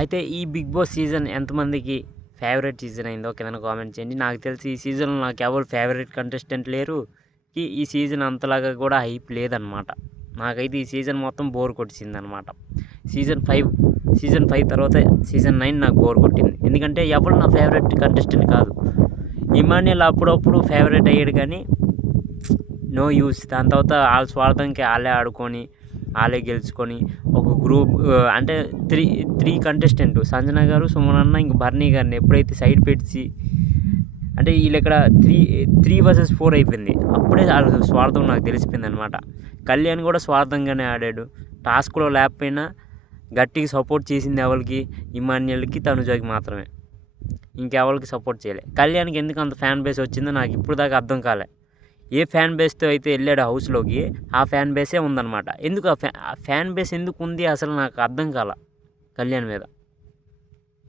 అయితే ఈ big boss season ఎంతమందికి ఫేవరెట్ సీజన్ అయిందో కింద కామెంట్ చేయండి. నాకు తెలిసి ఈ సీజన్లో నాకు ఎవరు ఫేవరెట్ కంటెస్టెంట్ లేరు. ఈ సీజన్ అంతలాగా కూడా హైప్ లేదనమాట. నాకైతే ఈ సీజన్ మొత్తం బోర్ కొట్టిందనమాట. సీజన్ 5 తర్వాత సీజన్ 9 నాకు బోర్ కొట్టింది. ఎందుకంటే ఎవరు నా ఫేవరెట్ కంటెస్టెంట్ కాదు. ఇమాన్యుయల్ అప్పుడప్పుడు ఫేవరెట్ అయ్యాడు కానీ నో యూస్. దాని తర్వాత వాళ్ళ స్వార్థంకి వాళ్ళే ఆడుకొని వాళ్ళే గెలుచుకొని ఒక గ్రూప్ అంటే త్రీ కంటెస్టెంట్ సంజన గారు, సుమన్ అన్న, ఇంక బర్నీ గారిని ఎప్పుడైతే సైడ్ పెట్టి అంటే వీళ్ళు ఇక్కడ 3 vs 4 అయిపోయింది. అప్పుడే వాళ్ళ స్వార్థం నాకు తెలిసిపోయింది అనమాట. కళ్యాణ్ కూడా స్వార్థంగానే ఆడాడు. టాస్క్లో లేకపోయినా గట్టిగా సపోర్ట్ చేసింది ఎవరికి? ఇమాన్యుయల్కి, తనుజకి మాత్రమే. ఇంకెవరికి సపోర్ట్ చేయలే. కళ్యాణ్కి ఎందుకు అంత ఫ్యాన్ బేస్ వచ్చిందో నాకు ఇప్పుడు దాకా అర్థం కాలే. ఏ ఫ్యాన్ బేస్తో అయితే వెళ్ళాడు హౌస్లోకి ఆ ఫ్యాన్ బేసే ఉందన్నమాట. ఎందుకు ఆ ఫ్యాన్ బేస్ ఎందుకు ఉంది అసలు నాకు అర్థం కాల కళ్యాణ్ మీద.